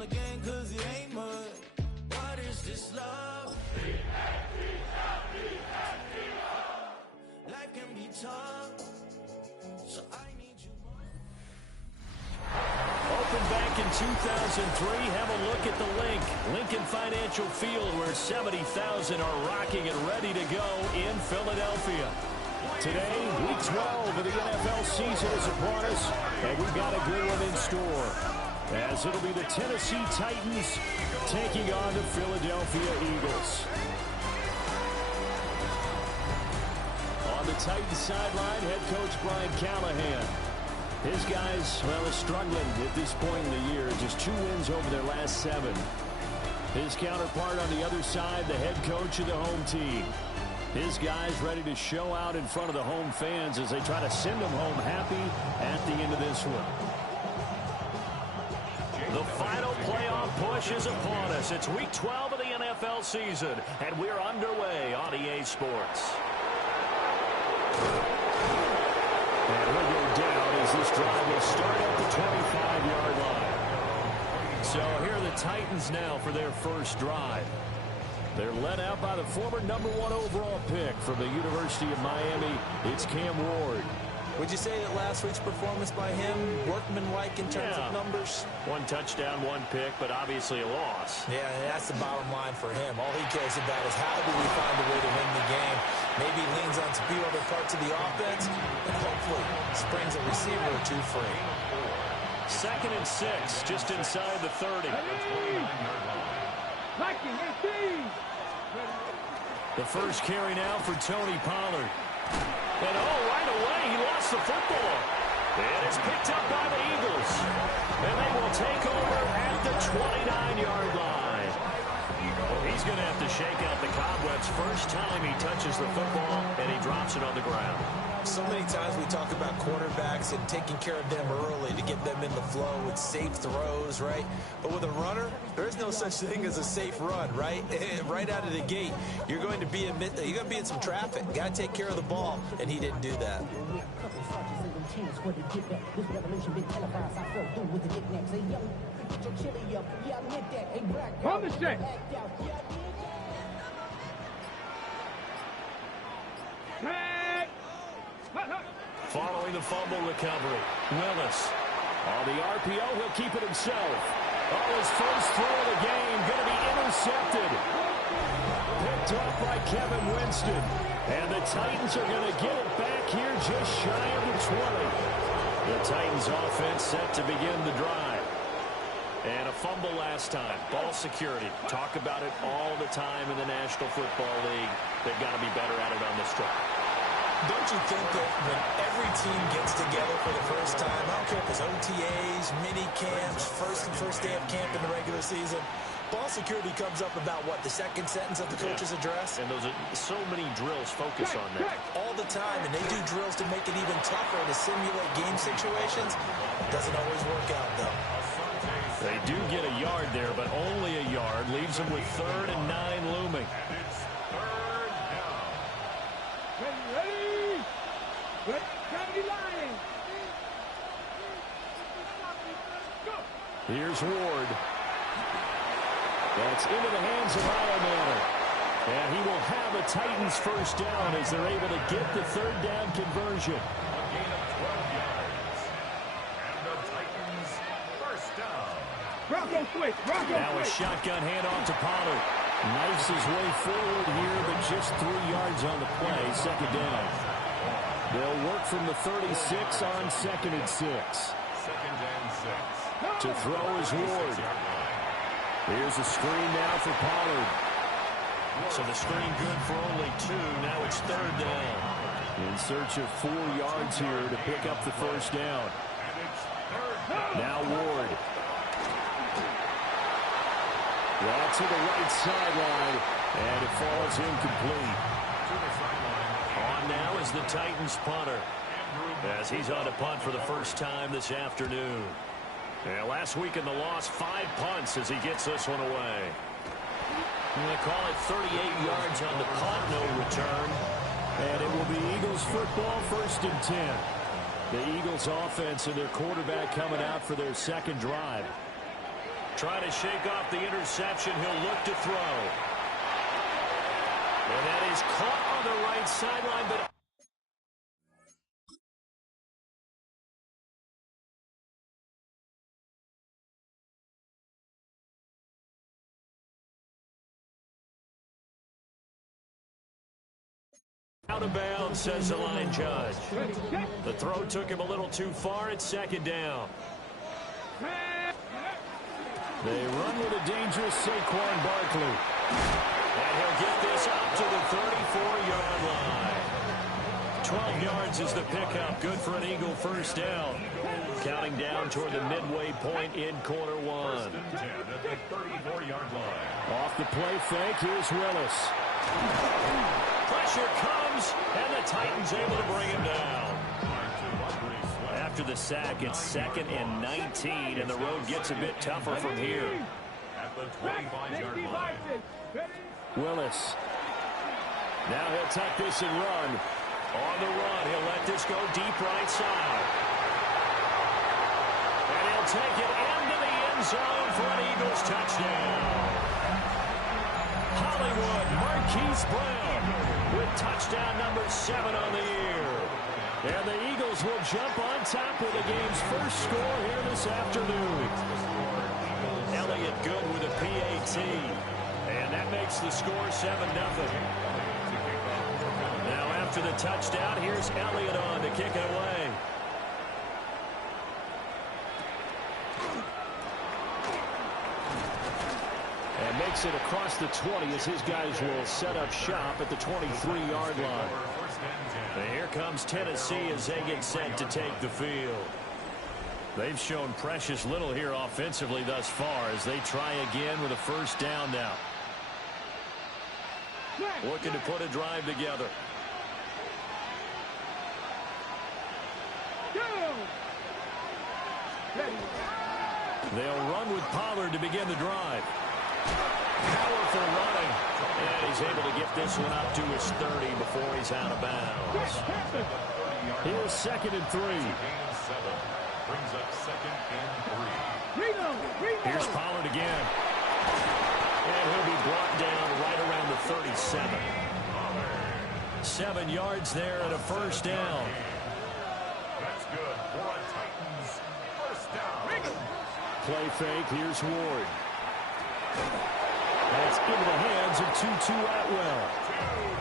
on the game cause it ain't mud. What is this love? Life can be tough, so I need you more. Opened back in 2003, have a look at the link. Lincoln Financial Field, where 70,000 are rocking and ready to go in Philadelphia. Today, Week 12 of the NFL season is upon us, and we've got a good one in store, as it'll be the Tennessee Titans taking on the Philadelphia Eagles. On the Titans sideline, head coach Brian Callahan. His guys, well, are struggling at this point in the year. Just 2 wins over their last 7. His counterpart on the other side, the head coach of the home team. His guys ready to show out in front of the home fans as they try to send them home happy at the end of this one. The final playoff push is upon us. It's Week 12 of the NFL season, and we're underway on EA Sports. And we'll go down as this drive will start at the 25-yard line. So here are the Titans now for their first drive. They're led out by the former #1 overall pick from the University of Miami. It's Cam Ward. Would you say that last week's performance by him, workmanlike in terms of numbers? 1 touchdown, 1 pick, but obviously a loss. Yeah, that's the bottom line for him. All he cares about is how do we find a way to win the game. Maybe leans on a few other parts of the offense, and hopefully springs a receiver or 2 free. 2nd and 6, just inside the 30. The first carry now for Tony Pollard. And right away, he lost the football. And it's picked up by the Eagles. And they will take over at the 29-yard line. He's going to have to shake out the cobwebs first time he touches the football, and he drops it on the ground. So many times we talk about quarterbacks and taking care of them early to get them in the flow with safe throws, right? But with a runner, there is no such thing as a safe run, right? Right out of the gate, you're going to be in some traffic. Got to take care of the ball, and he didn't do that. On the set. Following the fumble recovery, Willis. On the RPO, he'll keep it himself. His first throw of the game going to be intercepted. Picked up by Kevin Winston. And the Titans are going to get it back here just shy of the 20. The Titans offense set to begin the drive. And a fumble last time. Ball security. Talk about it all the time in the National Football League. They've got to be better at it on this drive. Don't you think that when every team gets together for the first time, I don't care if it's OTAs, mini camps, first day of camp in the regular season, ball security comes up about what, the second sentence of the coach's address? And those are so many drills focus on that. All the time, and they do drills to make it even tougher to simulate game situations. Doesn't always work out, though. They do get a yard there, but only a yard. Leaves them with 3rd and 9 looming. Here's Ward. That's into the hands of Iomanner. And he will have a Titans first down as they're able to get the 3rd down conversion. A gain of 12 yards. And the Titans first down. Bronco switch. Now a shotgun handoff to Pollard. Knifes his way forward here, but just 3 yards on the play. 2nd down. They'll work from the 36 on 2nd and 6. 2nd and 6. To throw is Ward. Here's a screen now for Pollard. So the screen good for only 2. Now it's 3rd down. In search of 4 yards here to pick up the first down. And it's 3rd down. Now Ward. Well, to the right sideline, and it falls incomplete. To the sideline. On now is the Titans punter, as he's on to punt for the first time this afternoon. Yeah, last week in the loss, 5 punts as he gets this one away. They call it 38 yards on the punt, no return. And it will be Eagles football, 1st and 10. The Eagles offense and their quarterback coming out for their 2nd drive. Trying to shake off the interception. He'll look to throw. And that is caught on the right sideline, but out of bounds, says the line judge. The throw took him a little too far. It's second down. They run with a dangerous Saquon Barkley. And he'll get this up to the 34-yard line. 12 yards is the pickup. Good for an Eagle first down. Counting down toward the midway point in quarter one. First and 10 at the 34-yard line. Off the play fake, here's Willis. Pressure comes, and the Titans able to bring him down. After the sack, it's 2nd and 19, and the road gets a bit tougher from here. At the 25-yard line. Willis. Now he'll tuck this and run. On the run, he'll let this go deep right side. And he'll take it into the end zone for an Eagles touchdown. Hollywood Marquise Brown with touchdown number 7 on the year. And the Eagles will jump on top with the game's first score here this afternoon. Elliott good with a PAT. And that makes the score 7-0. Now after the touchdown, here's Elliott on to kick it away. And makes it across the 20 as his guys will set up shop at the 23-yard line. And here comes Tennessee as they get set to take the field. They've shown precious little here offensively thus far as they try again with a first down now. Looking to put a drive together. They'll run with Pollard to begin the drive. Powerful running. And he's able to get this one up to his 30 before he's out of bounds. Here's 2nd and 3. Brings up 2nd and 3. Here's Pollard again. And he'll be brought down right around the 37. 7 yards there and a first down. That's good for a Titans first down. Play fake. Here's Ward. That's into the hands of Tutu Atwell.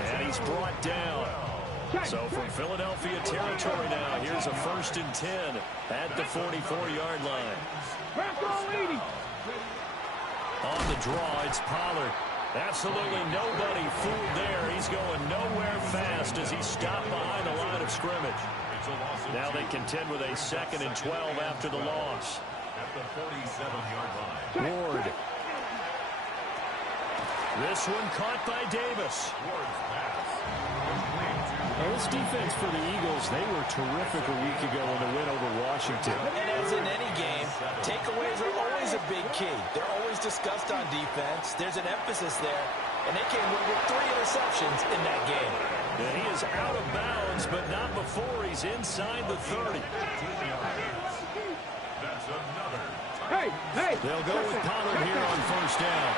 And he's brought down. So from Philadelphia territory now, here's a 1st and 10 at the 44-yard line. On the draw, it's Pollard. Absolutely nobody fooled there. He's going nowhere fast as he's stopped behind the line of scrimmage. Now they contend with a 2nd and 12 after the loss. At the 47-yard line. Ward. This one caught by Davis. Ward's pass. Well, this defense for the Eagles, they were terrific a week ago in the win over Washington. And as in any game, takeaways are always a big key. They're always discussed on defense. There's an emphasis there, and they came with 3 interceptions in that game. And he is out of bounds, but not before he's inside the 30. That's another. Hey! They'll go with Pollard here on first down.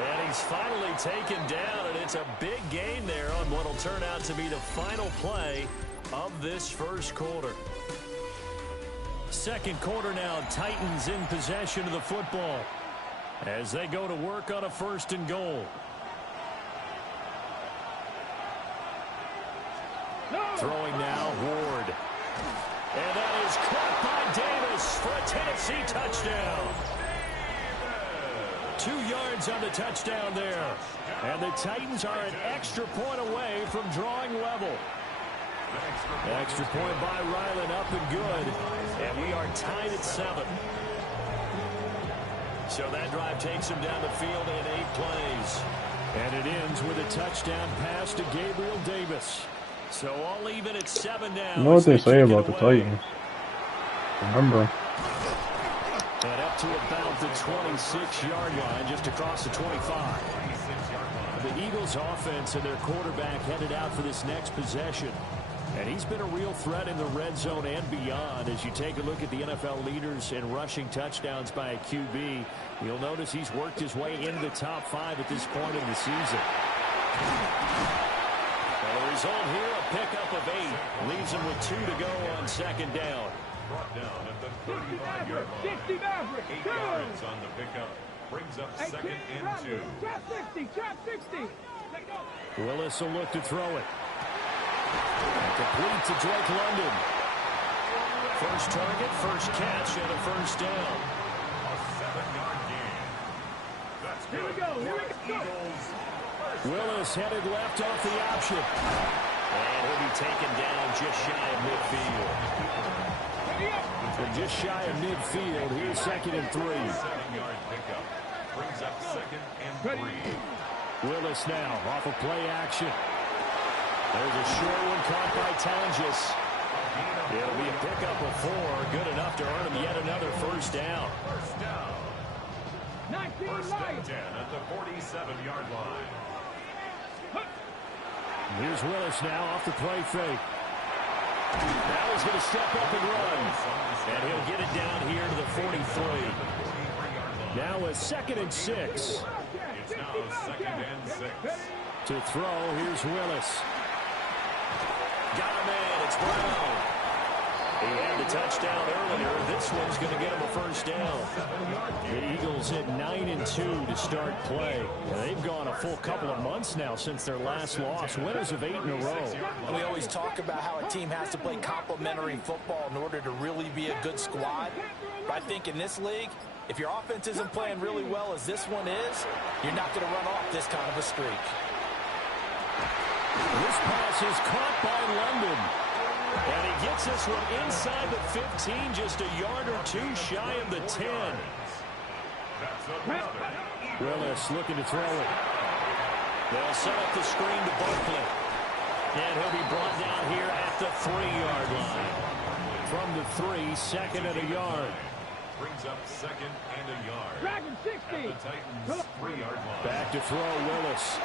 And he's finally taken down, and it's a big gain there on what will turn out to be the final play of this first quarter. Second quarter now, Titans in possession of the football as they go to work on a 1st and goal. Throwing now, Ward. And that is caught by Davis for a Tennessee touchdown. 2 yards on the touchdown there. And the Titans are an extra point away from drawing level. Extra point by Ryland, up and good. And we are tied at 7. So that drive takes him down the field in 8 plays. And it ends with a touchdown pass to Gabriel Davis. So all even at 7 now. You know what they say about the Titans. Remember. And up to about the 26-yard line, just across the 25. The Eagles offense and their quarterback headed out for this next possession. And he's been a real threat in the red zone and beyond. As you take a look at the NFL leaders in rushing touchdowns by a QB, you'll notice he's worked his way into the top 5 at this point in the season. And the result here, a pickup of 8. Leaves him with 2 to go on second down. Brought down at the 35-yard line. 60 Maverick. 8 yards on the pickup. Brings up second and 2. Trap 60. Trap 60. Willis will look to throw it. Complete to Drake London. First target, first catch, and a first down. A 7-yard gain. That's Here we good. go. Here we go. Eagles. Willis headed left off the option. And he'll be taken down just shy of midfield. From just shy of midfield, here's second and 3. 7-yard pickup. Brings up second and 3. Willis now off of play action. There's a short one caught by Tonjes. It'll be a pickup of 4. Good enough to earn him yet another first down. First down. 19 First light. and 10 at the 47-yard line. Here's Willis now off the play fake. Now he's going to step up and run. And he'll get it down here to the 43. Now a second and 6. It's now second and 6. To throw, here's Willis. Got him in, it's Brown. He had the touchdown earlier. This one's going to get him a first down. The Eagles hit 9-2 to start play. They've gone a full couple of months now since their last loss. Winners of 8 in a row. And we always talk about how a team has to play complementary football in order to really be a good squad. But I think in this league, if your offense isn't playing really well as this one is, you're not going to run off this kind of a streak. This pass is caught by London. And he gets this one inside the 15, just a yard or 2 shy of the 10. Willis looking to throw it. They'll set up the screen to Barkley. And he'll be brought down here at the 3-yard line. From the 3, second and a yard. Brings up second and a yard. Dragon 60. At the Titans' 3-yard line. Back to throw, Willis.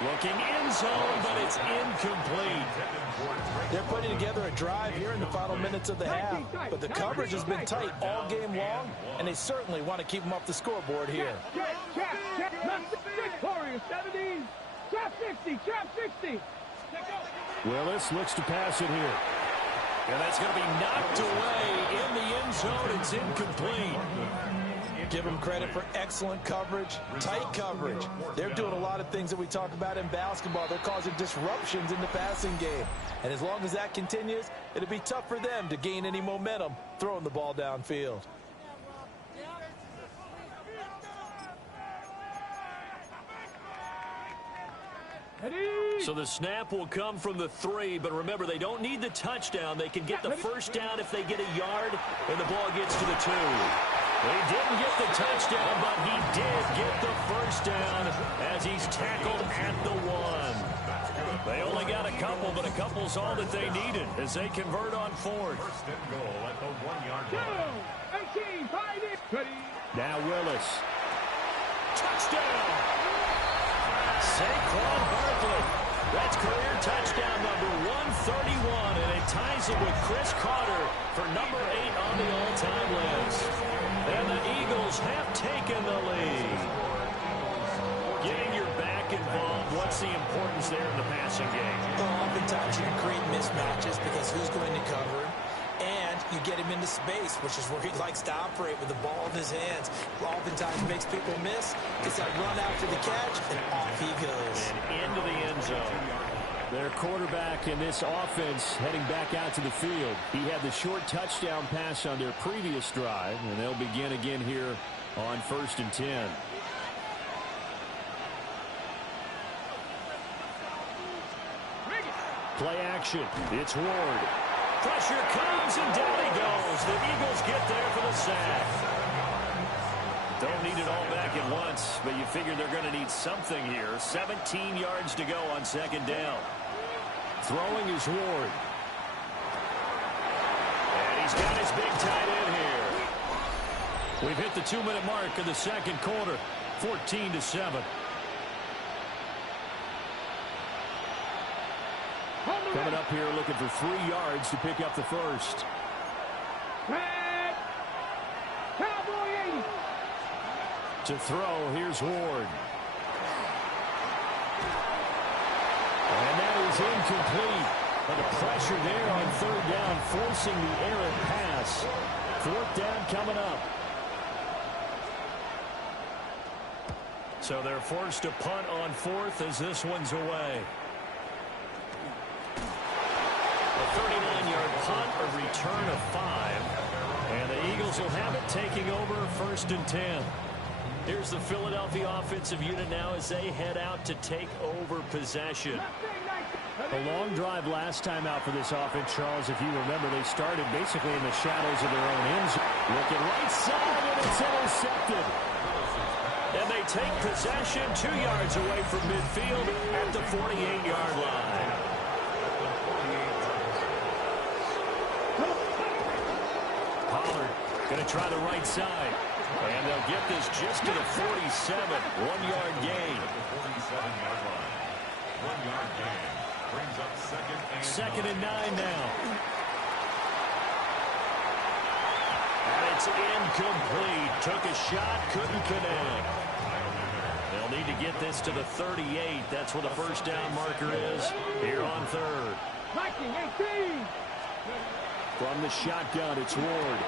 Looking in zone, but it's incomplete. They're putting together a drive here in the final minutes of the half, but the coverage has been tight all game long, and they certainly want to keep them off the scoreboard here. Trap. Victorious 17. Trap 60. Trap 60. Willis looks to pass it here. And that's going to be knocked away in the end zone. It's incomplete. Give them credit for excellent coverage, tight coverage. They're doing a lot of things that we talk about in basketball. They're causing disruptions in the passing game. And as long as that continues, it'll be tough for them to gain any momentum throwing the ball downfield. So the snap will come from the 3, but remember, they don't need the touchdown. They can get the first down if they get a yard, and the ball gets to the 2. He didn't get the touchdown, but he did get the first down as he's tackled at the 1. They only got a couple, but a couple's all that they needed as they convert on 4th. First and goal at the 1-yard line. 18. Find it. Ready. Now Willis. Touchdown! Saquon Barkley. That's career touchdown number 131, and it ties it with Chris Carter for number 8 on the all-time list. And the Eagles have taken the lead. Getting your back involved, what's the importance there in the passing game? Well, oftentimes you can create mismatches because who's going to cover him? And you get him into space, which is where he likes to operate with the ball in his hands. Oftentimes makes people miss, gets that run out for the catch, and off he goes. And into the end zone. Their quarterback in this offense heading back out to the field. He had the short touchdown pass on their previous drive, and they'll begin again here on 1st and 10. Play action. It's Ward. Pressure comes, and down he goes. The Eagles get there for the sack. Don't need it all back at once, but you figure they're going to need something here. 17 yards to go on second down. Throwing is Ward. And he's got his big tight end here. We've hit the 2-minute mark of the second quarter. 14-7. On the Coming up here looking for 3 yards to pick up the first. Red. Cowboy 80. To throw, here's Ward. And that is incomplete. But the pressure there on 3rd down, forcing the errant pass. 4th down coming up. So they're forced to punt on 4th as this one's away. A 39-yard punt, a return of 5. And the Eagles will have it taking over 1st and 10. Here's the Philadelphia offensive unit now as they head out to take over possession. A long drive last time out for this offense, Charles. If you remember, they started basically in the shadows of their own end zone. Looking right side, and it's intercepted. And they take possession 2 yards away from midfield at the 48-yard line. Pollard going to try the right side. And they'll get this just to the 47. 1-yard gain. 47-yard line. 1-yard gain. Brings up second and 9 now. And it's incomplete. Took a shot, couldn't connect. They'll need to get this to the 38. That's where the first down marker is here on 3rd. 19-18. From the shotgun, it's Ward.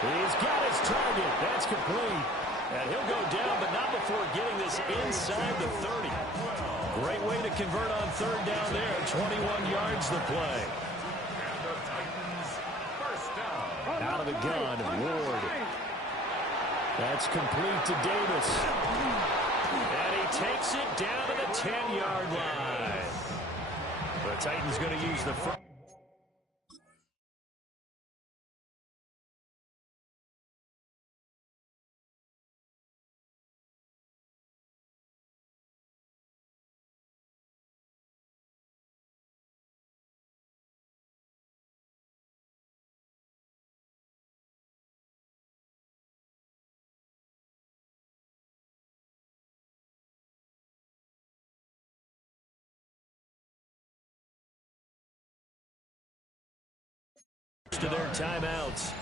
He's got his target. That's complete. And he'll go down, but not before getting this inside the 30. Great way to convert on 3rd down there. 21 yards the play. And the Titans first down. Out of the gun, Ward. That's complete to Davis. And he takes it down to the 10-yard line. The Titans going to use the front. To their timeouts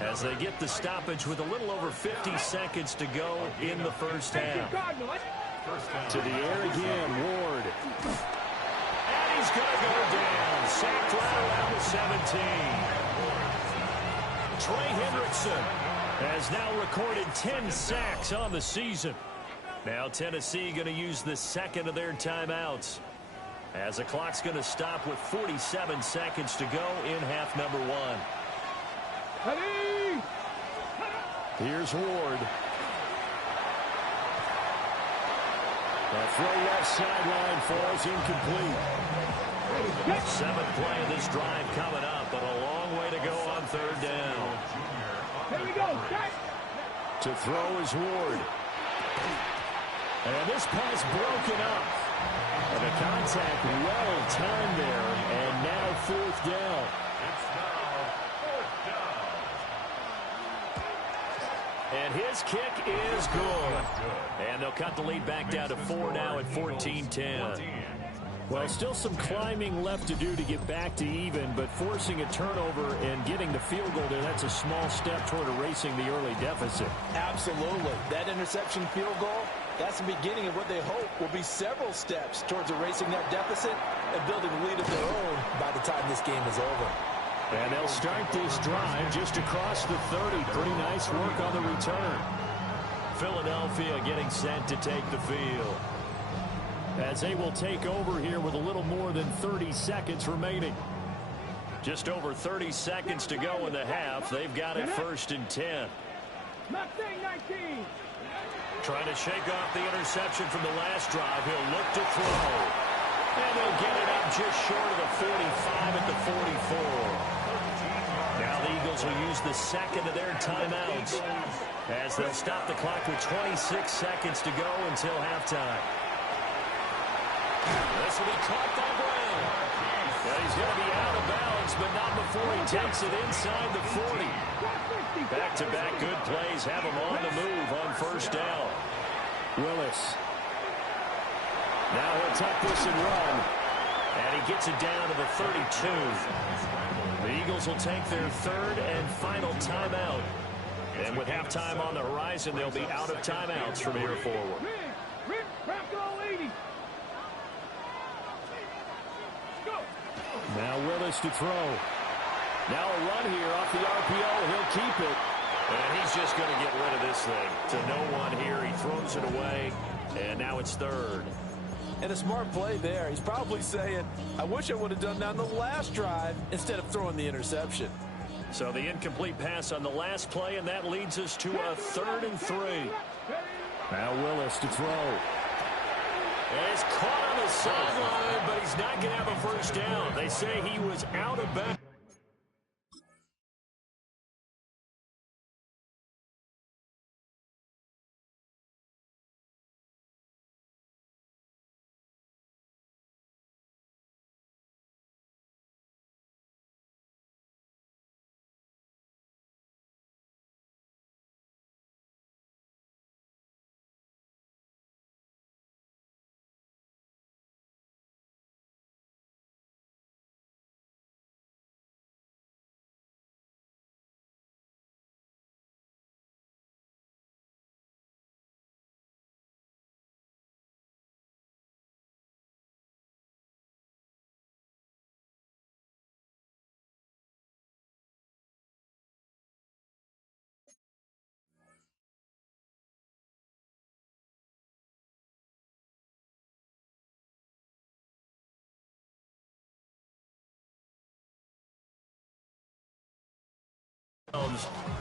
as they get the stoppage with a little over 50 seconds to go in the first half. To the air again, Ward. And he's going to go down. Sacked right around the 17. Trey Hendrickson has now recorded 10 sacks on the season. Now Tennessee going to use the second of their timeouts, as the clock's going to stop with 47 seconds to go in half number 1. Ready. Here's Ward. The throw left sideline falls incomplete. 7th play of this drive coming up, but a long way to go on 3rd down. Here we go. Set. To throw is Ward. And this pass broken up. And the contact well timed there, and now 4th down. It's now 4th down. And his kick is good. And they'll cut the lead back down to 4 now at 14-10. Well, still some climbing left to do to get back to even, but forcing a turnover and getting the field goal there, that's a small step toward erasing the early deficit. Absolutely. That interception field goal, that's the beginning of what they hope will be several steps towards erasing that deficit and building a lead of their own by the time this game is over. And they'll start this drive just across the 30. Pretty nice work on the return. Philadelphia getting set to take the field, as they will take over here with a little more than 30 seconds remaining. Just over 30 seconds to go in the half. They've got it 1st and 10. Mustang 19. Trying to shake off the interception from the last drive. He'll look to throw. And they'll get it up just short of the 45 at the 44. Now the Eagles will use the second of their timeouts, as they'll stop the clock with 26 seconds to go until halftime. This will be caught by Brown. And he's going to be out of bounds, but not before he takes it inside the 40. Back-to-back good plays have him on the move on 1st down. Willis. Now he'll tuck this and run. And he gets it down to the 32. The Eagles will take their third and final timeout. And with halftime on the horizon, they'll be out of timeouts from here forward. Rick, crack all 80. Go. Now Willis to throw. Now a run here off the RPO. He'll keep it. And he's just going to get rid of this thing. To no one here. He throws it away. And now it's third. And a smart play there. He's probably saying, I wish I would have done that on the last drive instead of throwing the interception. So the incomplete pass on the last play, and that leads us to a 3rd and 3. Now Willis to throw. And it's caught on the sideline, but he's not going to have a first down. They say he was out of bounds.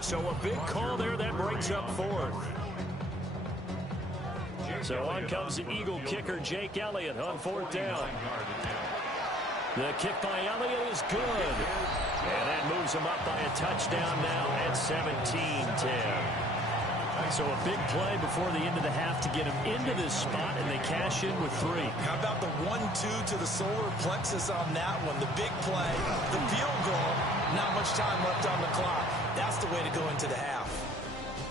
So a big call there that brings up 4th. So on comes the Eagle kicker Jake Elliott on 4th down. The kick by Elliott is good. And that moves him up by a touchdown now at 17-10. So a big play before the end of the half to get him into this spot, and they cash in with 3. How about the 1-2 to the solar plexus on that one? The big play, the field goal, not much time left on the clock. That's the way to go into the half.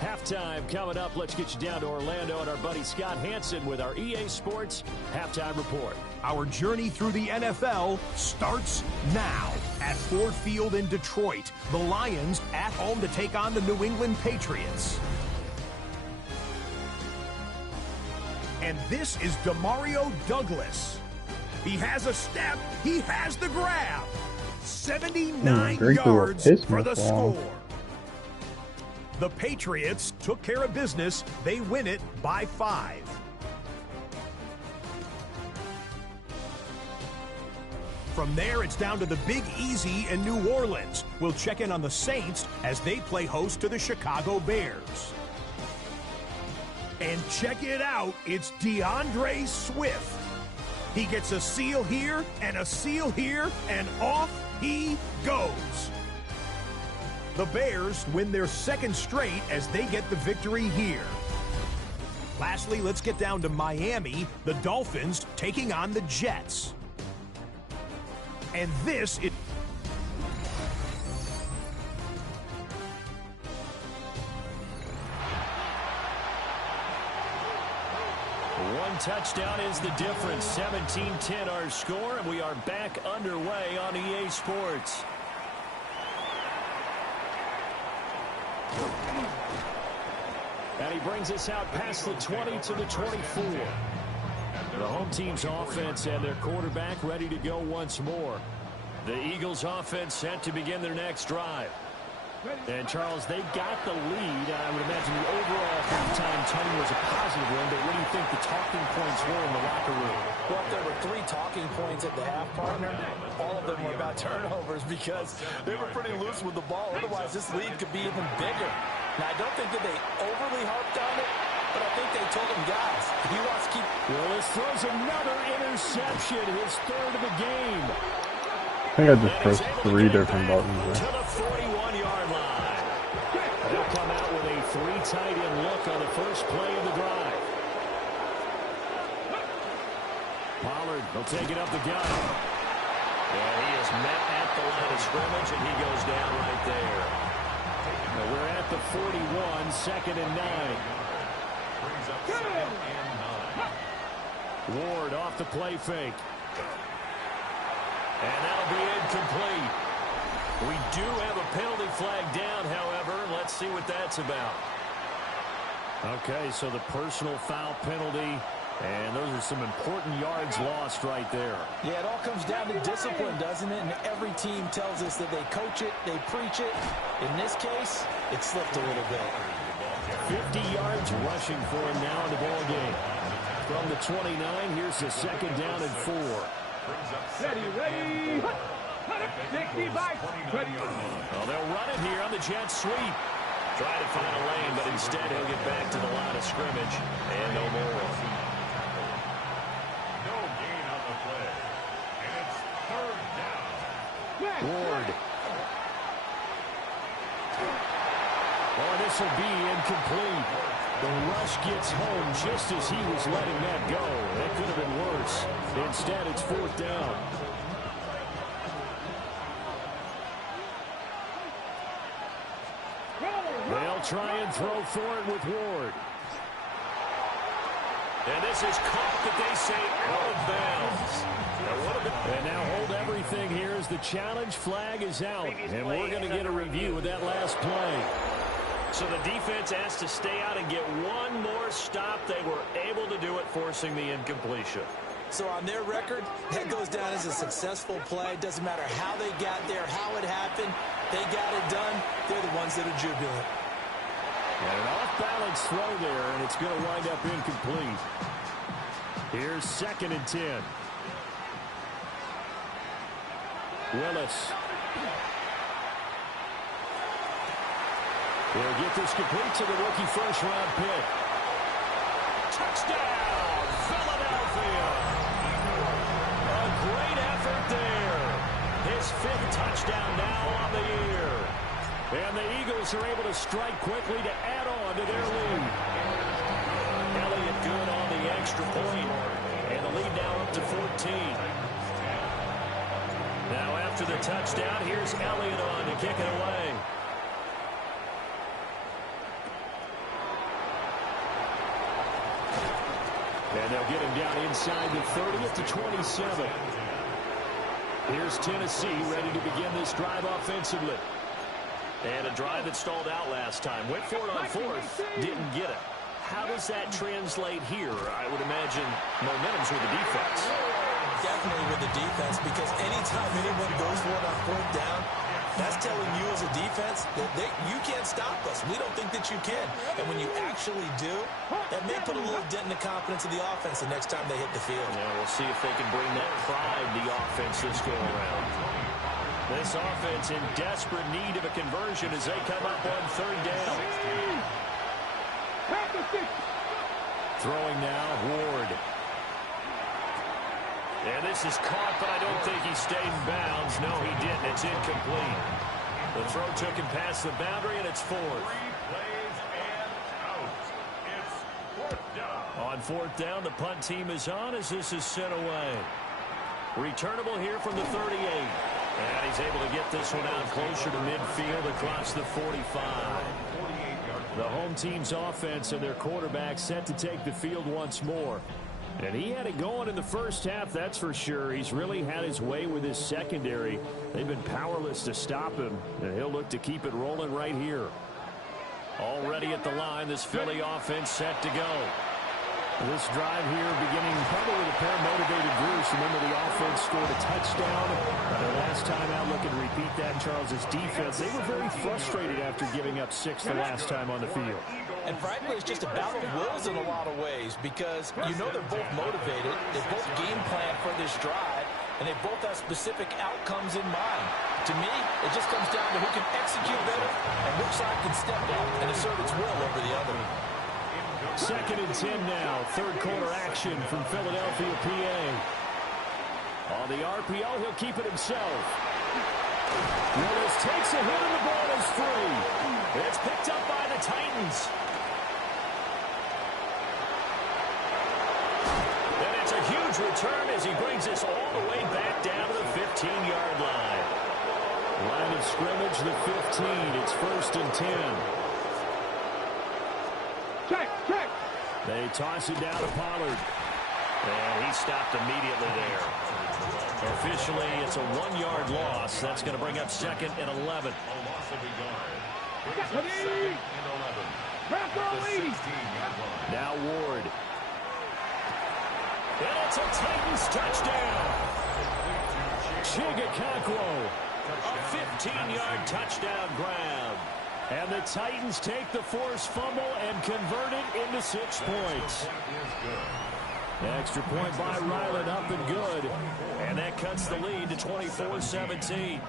Halftime coming up. Let's get you down to Orlando and our buddy Scott Hansen with our EA Sports Halftime Report. Our journey through the NFL starts now. At Ford Field in Detroit, the Lions at home to take on the New England Patriots. And this is Demario Douglas. He has a step. He has the grab. 79 yards for the score. The Patriots took care of business. They win it by 5. From there, it's down to the Big Easy in New Orleans. We'll check in on the Saints as they play host to the Chicago Bears. And check it out, it's DeAndre Swift. He gets a seal here and a seal here, and off he goes. The Bears win their 2nd straight as they get the victory here. Lastly, let's get down to Miami, the Dolphins taking on the Jets. And this is... One touchdown is the difference. 17-10 our score, and we are back underway on EA Sports. And he brings us out past the 20 to the 24. The home team's offense and their quarterback ready to go once more. The Eagles offense set to begin their next drive. And, Charles, they got the lead. I would imagine the overall halftime tone was a positive one, but what do you think the talking points were in the locker room? Well, if there were 3 talking points at the half, partner, all of them were about turnovers because they were pretty loose with the ball. Otherwise, this lead could be even bigger. Now, I don't think that they overly harped on it, but I think they told him, guys, he wants to keep... Willis throws another interception, his 3rd of the game. I think I just pressed 3 different buttons there. To the 41-yard line. They'll come out with a 3 tight end look on the first play of the drive. Pollard will take it up the gut. And he is met at the line of scrimmage, and he goes down right there. But we're at the 41, 2nd and 9. Ward off the play fake. And that'll be incomplete. We do have a penalty flag down, however. Let's see what that's about. Okay, so the personal foul penalty, and those are some important yards lost right there. Yeah, it all comes down to discipline, doesn't it? And every team tells us that they coach it, they preach it. In this case, it slipped a little bit. 50 yards rushing for him now in the ball game. From the 29, here's the second down and 4. Ready. 65. Ready. Well, they'll run it here on the jet sweep. Try to find a lane, but instead he'll get back to the line of scrimmage and no more. No gain on the play. And it's third down. Ward. Oh, this will be incomplete. The rush gets home just as he was letting that go. That could have been worse. Instead, it's fourth down. They'll try and throw for it with Ward. And this is caught, that they say, out of bounds. And now hold everything here as the challenge flag is out. And we're going to get a review of that last play. So the defense has to stay out and get one more stop. They were able to do it, forcing the incompletion. So on their record, that goes down as a successful play. Doesn't matter how they got there, how it happened. They got it done. They're the ones that are jubilant. And an off-balance throw there, and it's going to wind up incomplete. Here's second and 10. Willis. They'll get this complete to the rookie first-round pick. Touchdown, Philadelphia! A great effort there. His 5th touchdown now on the year. And the Eagles are able to strike quickly to add on to their lead. Elliott good on the extra point. And the lead now up to 14. Now after the touchdown, here's Elliott on to kick it away. And they'll get him down inside the 30 to 27. Here's Tennessee ready to begin this drive offensively. And a drive that stalled out last time. Went for it on 4th, didn't get it. How does that translate here? I would imagine momentum's with the defense. Definitely with the defense, because anytime anyone goes for it on 4th down, that's telling you as a defense that you can't stop us. We don't think that you can. And when you actually do, that may put a little dent in the confidence of the offense the next time they hit the field. Yeah, we'll see if they can bring that pride to the offense this go around. This offense in desperate need of a conversion as they come up on 3rd down. Throwing now, Ward. And this is caught, but I don't think he stayed in bounds. No, he didn't. It's incomplete. The throw took him past the boundary, and it's 4th. 3 plays and out. It's 4th down. On 4th down, the punt team is on as this is sent away. Returnable here from the 38. And he's able to get this one out closer to midfield across the 45. The home team's offense and their quarterback set to take the field once more. And he had it going in the first half, that's for sure. He's really had his way with his secondary. They've been powerless to stop him, and he'll look to keep it rolling right here. Already at the line, this Philly offense set to go. This drive here beginning probably with a pair of motivated Bruce. Remember, the offense scored a touchdown. Last time out, looking to repeat that in Charles's defense. They were very frustrated after giving up 6 the last time on the field. And frankly, it's just a battle of wills in a lot of ways, because you know they're both motivated. They both game plan for this drive, and they both have specific outcomes in mind. To me, it just comes down to who can execute better and which side can step up and assert its will over the other. 2nd and 10 now. 3rd quarter action from Philadelphia, PA. On the RPO, he'll keep it himself. Willis takes a hit and the ball is free. It's picked up by the Titans. And it's a huge return as he brings us all the way back down to the 15-yard line. Line of scrimmage, the 15. It's 1st and 10. Check. They toss it down to Pollard. And he stopped immediately there. Officially, it's a 1-yard loss. That's going to bring up 2nd and 11. A loss of a yard. Brings up 2nd and 11. At the 16-yard line. Now Ward. And it's a Titans touchdown. Chigakakwo. A 15-yard touchdown grab. And the Titans take the forced fumble and convert it into 6 points. Extra point by Ryland, up and good. And that cuts the lead to 24-17.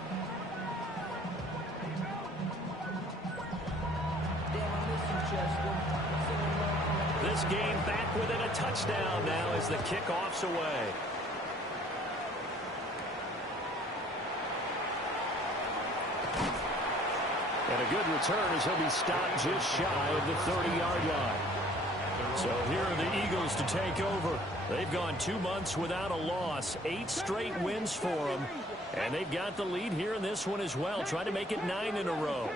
This game back within a touchdown now as the kickoff's away. And a good return as he'll be stopped just shy of the 30-yard line. So here are the Eagles to take over. They've gone 2 months without a loss, 8 straight wins for them. And they've got the lead here in this one as well, trying to make it 9 in a row.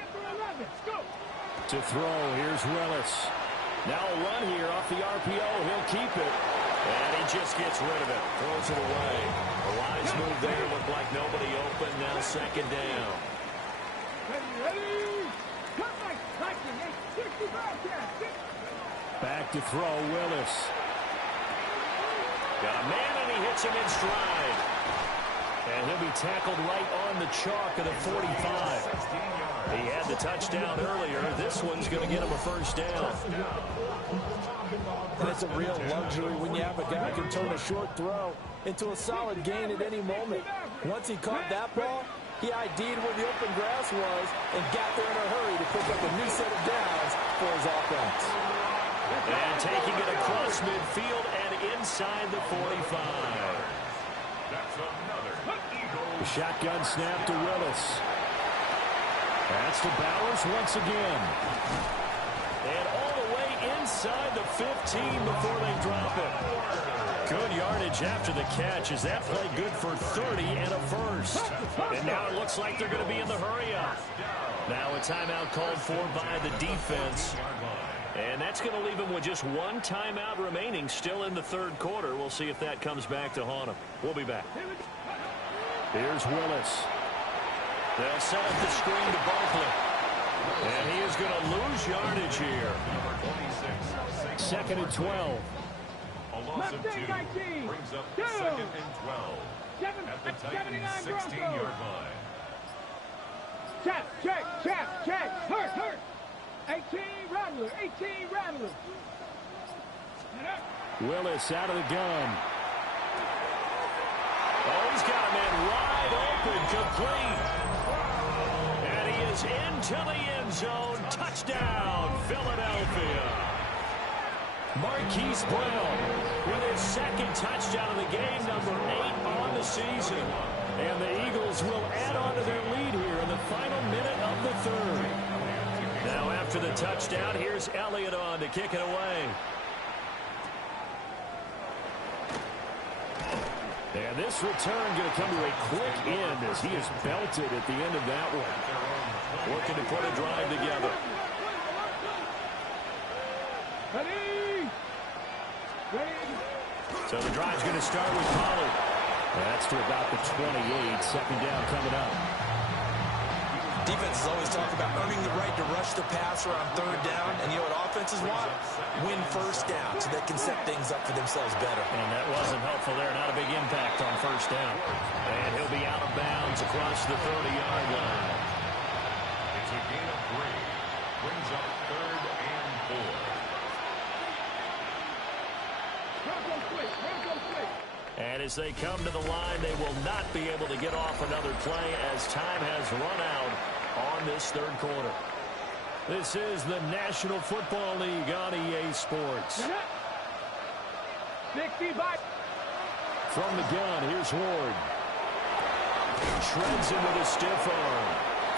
To throw, here's Willis. Now a run here off the RPO. He'll keep it. And he just gets rid of it. Throws it away. A wise move there. Looked like nobody open. Now 2nd down. Back to throw, Willis. Got a man, and he hits him in stride. And he'll be tackled right on the chalk of the 45. He had the touchdown earlier. This one's going to get him a 1st down. And it's a real luxury when you have a guy who can turn a short throw into a solid gain at any moment. Once he caught that ball, he ID'd where the open grass was and got there in a hurry to pick up a new set of downs for his offense. And taking it across midfield and inside the 45. That's another Eagle. Shotgun snap to Willis. That's to Bowers once again. And all the way inside the 15 before they drop it. Good yardage after the catch. Is that play good for 30 and a 1st? And now it looks like they're going to be in the hurry-up. Now a timeout called for by the defense. And that's going to leave him with just 1 timeout remaining still in the 3rd quarter. We'll see if that comes back to haunt him. We'll be back. Here's Willis. They'll set up the screen to Barkley. And he is going to lose yardage here. 2nd and 12. A loss of 2 brings up 2nd and 12 at the Titans' 16-yard line. Check. Hurt. 18 Rattler. Willis out of the gun. Oh, he's got a man wide open, complete. And he is into the end zone. Touchdown, Philadelphia. Marquise Brown with his 2nd touchdown of the game, number 8 on the season. And the Eagles will add on to their lead here in the final minute of the 3rd. Now after the touchdown, here's Elliott on to kick it away. And this return going to come to a quick end as he is belted at the end of that one. Looking to put a drive together. So the drive's going to start with Pollard. That's to about the 28. 2nd down coming up. Defenses always talk about earning the right to rush the passer on 3rd down. And you know what offenses want? Win 1st down so they can set things up for themselves better. And that wasn't helpful there. Not a big impact on 1st down. And he'll be out of bounds across the 30-yard line. It's a gain of 3. Brings up 3rd and 4. And as they come to the line, they will not be able to get off another play as time has run out on this 3rd quarter. This is the National Football League on EA Sports. From the gun, here's Ward. Shreds him with a stiff arm.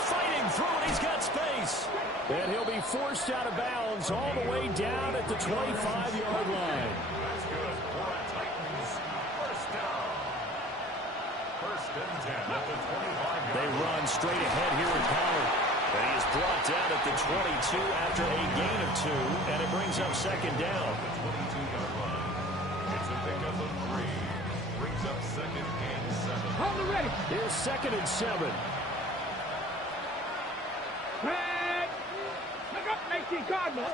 Fighting through it, he's got space. And he'll be forced out of bounds all the way down at the 25-yard line. That's good for a Titans 1st down. 1st and 10 at the 25-yard line. They run straight ahead here with Pollard. And he is brought down at the 22 after a gain of 2, and it brings up 2nd down. The 22-yard line. It's a Pickup of 3. Brings up 2nd and 7. Hold it ready. Here's 2nd and 7. Red. Look up, 18 Cardinal.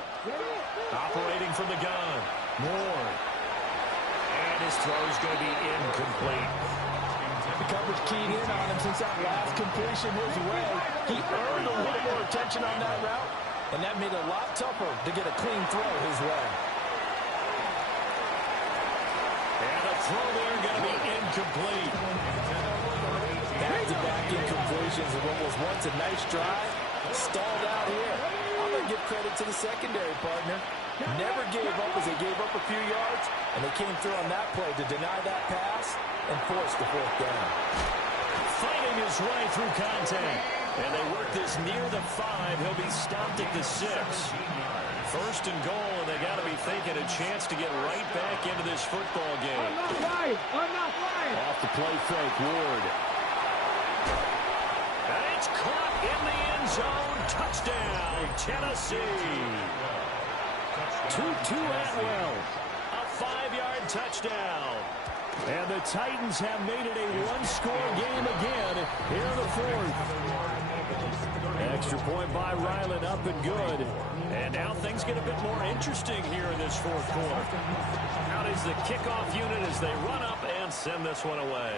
Operating from the gun. Moore. And his throw is going to be incomplete. The coverage keyed in on him since that last completion his way. He earned a little more attention on that route, and that made it a lot tougher to get a clean throw his way. And the throw there going to be incomplete. Back-to-back incompletions of what was once a nice drive. Stalled out here. I'm going to give credit to the secondary partner. Never gave up as they gave up a few yards, and they came through on that play to deny that pass and force the 4th down. Fighting his way through contact. And they work this near the 5. He'll be stopped at the 6. 1st and goal, and they got to be thinking a chance to get right back into this football game. I'm not lying. I'm not lying. Off the play fake, Ward. And it's caught in the end zone. Touchdown, Tennessee. Tutu Atwell. A 5-yard touchdown. And the Titans have made it a one-score game again here in the 4th. Extra point by Ryland, up and good. And now things get a bit more interesting here in this 4th quarter. Out is the kickoff unit as they run up and send this one away.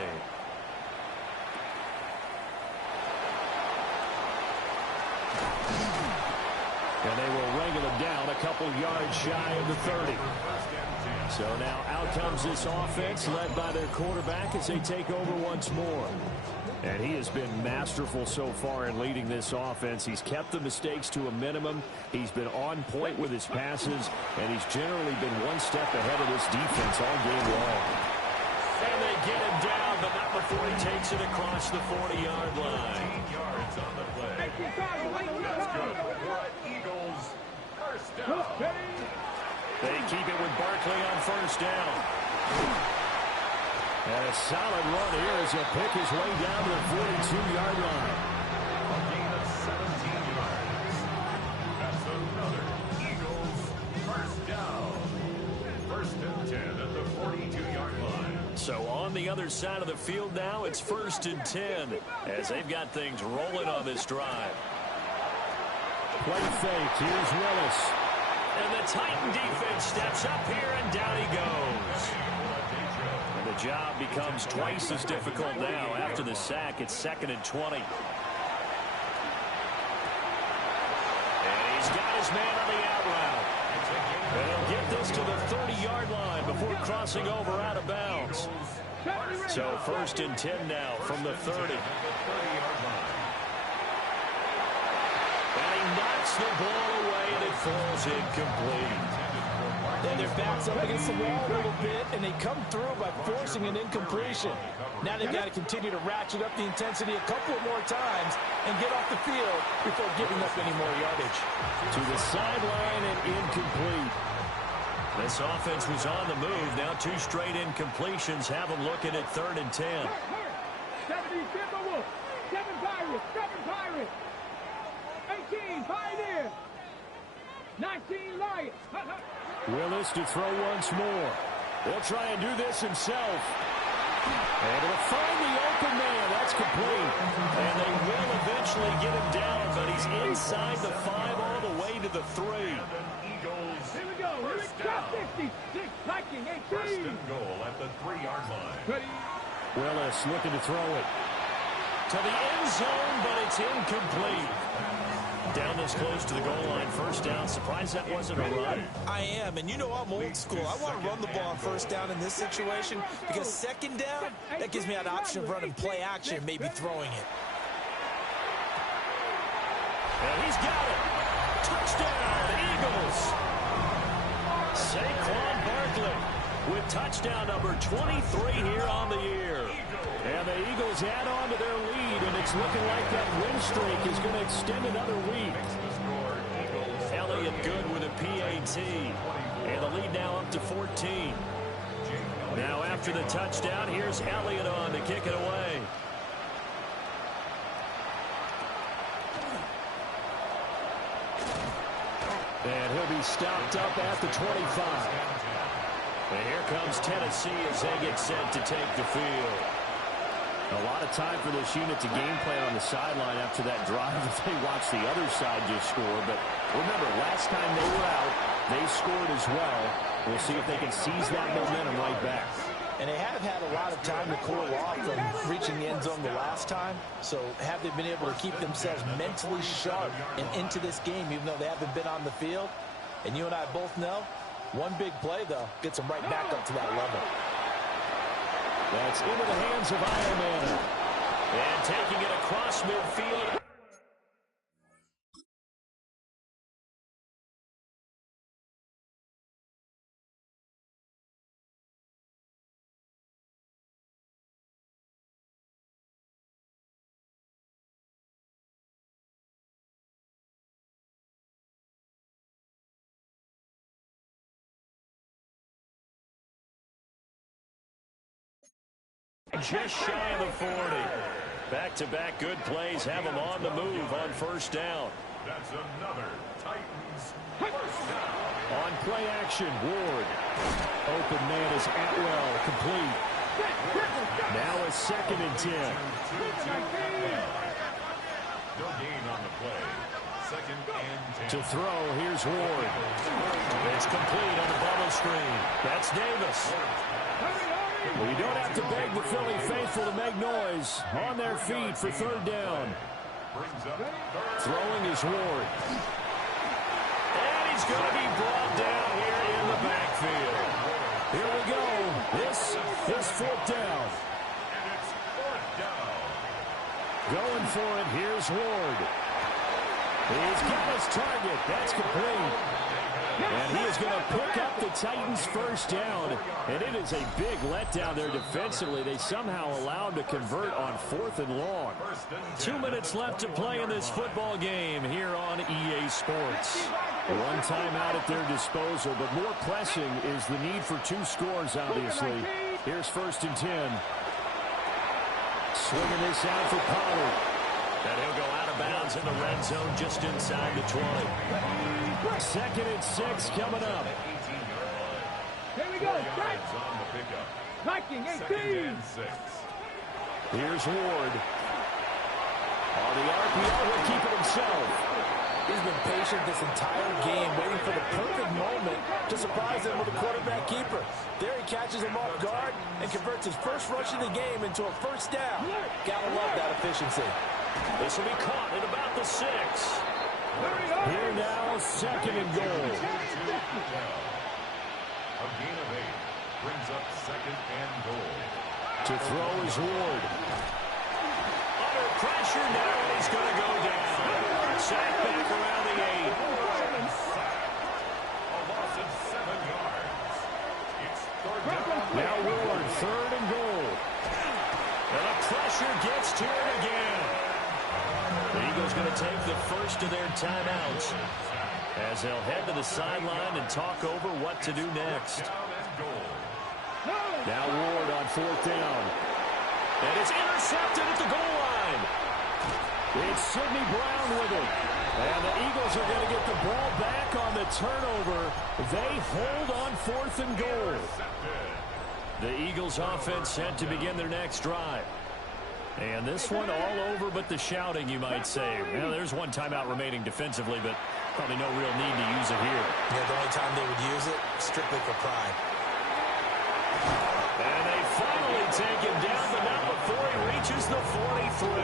And they will wrangle him down a couple yards shy of the 30. So now out comes this offense led by their quarterback as they take over once more. And he has been masterful so far in leading this offense. He's kept the mistakes to a minimum. He's been on point with his passes, and he's generally been one step ahead of this defense all game long. And they get him down, but not before he takes it across the 40-yard line. 18 yards on the play. That's good for Eagles. 1st down. They keep it with Barkley on 1st down. And a solid run here as he'll pick his way down to the 42-yard line. A gain of 17 yards. That's another Eagles 1st down. 1st and 10 at the 42-yard line. So on the other side of the field now, it's 1st and 10 as they've got things rolling on this drive. Play fake. Here's Willis. And the Titan defense steps up here, and down he goes. And the job becomes twice as difficult now. After the sack, it's 2nd and 20. And he's got his man on the out route. And he'll get this to the 30-yard line before crossing over out of bounds. So 1st and 10 now from the 30. And he knocks the ball away, and it falls incomplete. And their backs up against the wall a little bit, and they come through by forcing an incompletion. Now they've got to continue to ratchet up the intensity a couple more times and get off the field before giving up any more yardage. To the sideline and incomplete. This offense was on the move. Now 2 straight incompletions have them looking at 3rd and 10. 70 Timberwolves. 7 Pirates. 7 Pirates. 18 Pioneers. 19 Lions. Willis to throw once more. He'll try and do this himself. And it'll find the open man. That's complete. And they will eventually get him down, but he's inside the 5 all the way to the 3. Eagles. Here we go. Here we go. 66. Viking 18. 1st and goal at the 3-yard line. Ready. Willis looking to throw it to the end zone, but it's incomplete. Down this close to the goal line, 1st down. Surprised that wasn't a run. I am, and you know I'm old school. I want to run the ball on 1st down in this situation because 2nd down, that gives me an option of running play action, maybe throwing it. And he's got it. Touchdown, Eagles. Saquon Barkley with touchdown number 23 here on the year. And the Eagles add on to their lead, and it's looking like that win streak is going to extend another week. Elliott good with a PAT. And the lead now up to 14. Now after the touchdown, here's Elliott on to kick it away. And he'll be stopped up at the 25. And here comes Tennessee as they get set to take the field. A lot of time for this unit to game plan on the sideline after that drive if they watch the other side just score. But remember, last time they were out, they scored as well. We'll see if they can seize that momentum right back. And they have had a lot of time to cool off from reaching the end zone the last time. So have they been able to keep themselves mentally sharp and into this game, even though they haven't been on the field? And you and I both know, one big play, though, gets them right back up to that level. That's into the hands of Ironman. And taking it across midfield. Just shy of the 40. Back-to-back good plays have them on the move on first down. That's another Titans first down. On play action, Ward. Open man is Atwell, complete. Now a 2nd and 10. No gain on the play. 2nd and 10. To throw, here's Ward. It's complete on the bubble screen. That's Davis. Well, you don't have to beg the Philly faithful to make noise. On their feet for 3rd down. Throwing is Ward. And he's going to be brought down here in the backfield. Here we go. This is 4th down. And it's 4th down. Going for it. Here's Ward. He's got his target. That's complete. And he is going to pick up the Titans' first down. And it is a big letdown there defensively. They somehow allowed to convert on 4th and long. 2 minutes left to play in this football game here on EA Sports. One timeout at their disposal, but more pressing is the need for 2 scores, obviously. Here's 1st and 10. Swinging this out for Pollard. And he'll go out of bounds in the red zone just inside the 20. 2nd and 6 coming up. Here we go. Viking 18. Here's Ward. On the RPO, he'll keep it himself. He's been patient this entire game, waiting for the perfect moment to surprise them with a quarterback keeper. There he catches him off guard and converts his first rush of the game into a 1st down. Gotta love that efficiency. This will be caught at about the 6. Here now, 2nd and goal. A gain of 8 brings up 2nd and goal. To throw is Ward. Under pressure now, and he's going to go down. Sack back around the 8. A loss of 7 yards. It's 3rd down. Now Ward, 3rd and goal. And the pressure gets to him again. The Eagles going to take the first of their timeouts as they'll head to the sideline and talk over what to do next. Now Ward on 4th down. And it's intercepted at the goal line. It's Sidney Brown with it. And the Eagles are going to get the ball back on the turnover. They hold on 4th and goal. The Eagles offense set to begin their next drive. And this one all over but the shouting, you might say. Well, there's one timeout remaining defensively, but probably no real need to use it here. Yeah, the only time they would use it, strictly for pride. And they finally take him down, but not before he reaches the 43.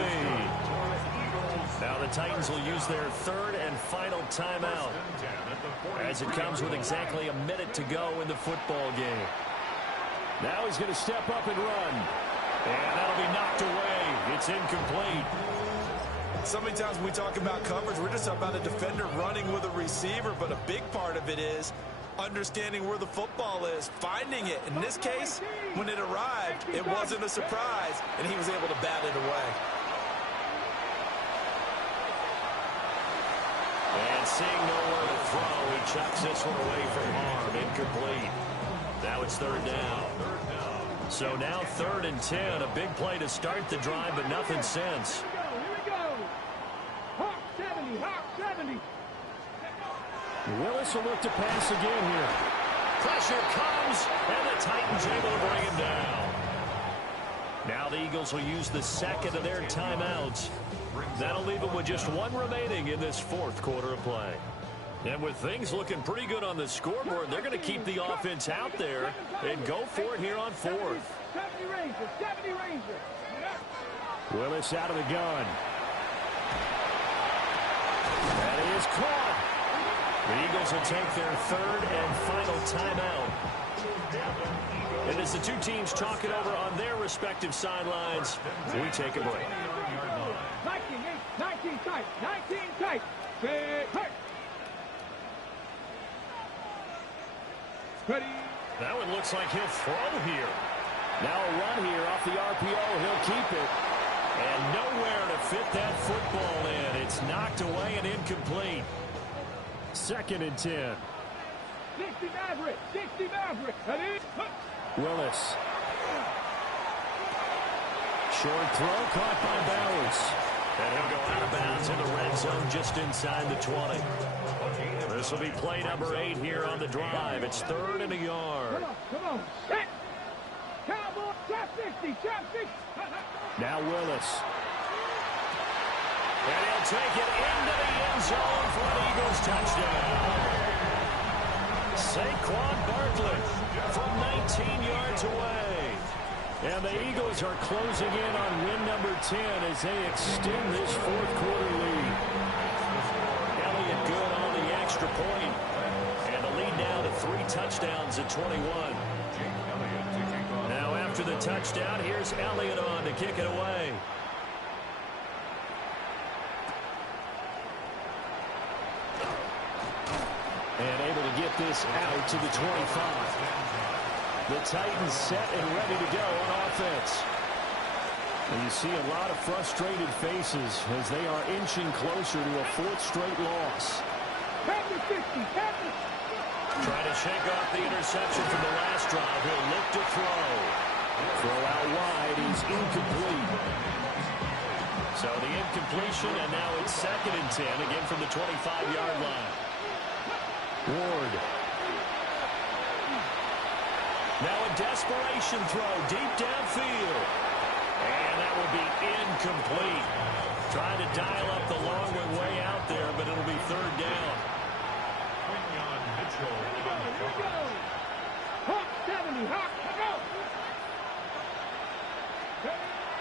Now the Titans will use their 3rd and final timeout as it comes with exactly a minute to go in the football game. Now he's going to step up and run. And that'll be knocked away. It's incomplete. So many times when we talk about coverage, we're just about a defender running with a receiver, but a big part of it is understanding where the football is, finding it. In this case, when it arrived, it wasn't a surprise, and he was able to bat it away. And seeing nowhere to throw, he chucks this one away from harm. Incomplete. Now it's 3rd down. So now 3rd and 10. A big play to start the drive, but nothing since. Here we go. Hawk 70. Hawk 70. Willis will look to pass again here. Pressure comes, and the Titans able to bring him down. Now the Eagles will use the second of their timeouts. That'll leave them with just one remaining in this fourth quarter of play. And with things looking pretty good on the scoreboard, they're going to keep the offense out there and go for it here on fourth. 70 Rangers. Willis out of the gun. That is caught. The Eagles will take their third and final timeout. And as the two teams talk it over on their respective sidelines, we take a break. 19 tight. Ready. That one looks like he'll throw here. Now a run here off the RPO. He'll keep it. And nowhere to fit that football in. It's knocked away and incomplete. 2nd and 10. 60 Maverick. Ready. Willis. Short throw caught by Bowers. And he'll go out of bounds in the red zone just inside the 20. This will be play number 8 here on the drive. It's 3rd and a yard. Come on. Set. Cowboy. Trap 60. Now Willis. And he'll take it into the end zone for an Eagles touchdown. Saquon Barkley from 19 yards away. And the Eagles are closing in on win number 10 as they extend this fourth quarter lead. Elliott good on the extra point. And the lead now to 3 touchdowns at 21. Now after the touchdown, here's Elliott on to kick it away. And able to get this out to the 25. The Titans set and ready to go on offense. And you see a lot of frustrated faces as they are inching closer to a 4th straight loss. Trying to shake off the interception from the last drive. He'll look to throw. Throw out wide is incomplete. So the incompletion, and now it's 2nd and 10, again from the 25-yard line. Ward. Now a desperation throw deep downfield. And that will be incomplete. Trying to dial up the long one way out there, but it'll be 3rd down.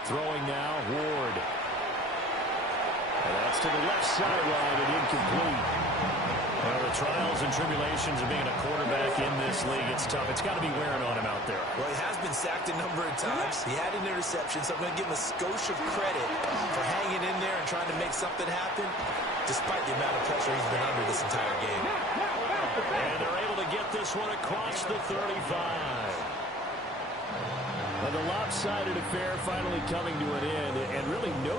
Throwing now, Ward. And that's to the left sideline and incomplete. Well, the trials and tribulations of being a quarterback in this league, it's tough. It's got to be wearing on him out there. Well, he has been sacked a number of times. He had an interception, so I'm going to give him a skosh of credit for hanging in there and trying to make something happen, despite the amount of pressure he's been under this entire game. And they're able to get this one across the 35. And the lopsided affair finally coming to an end, and really no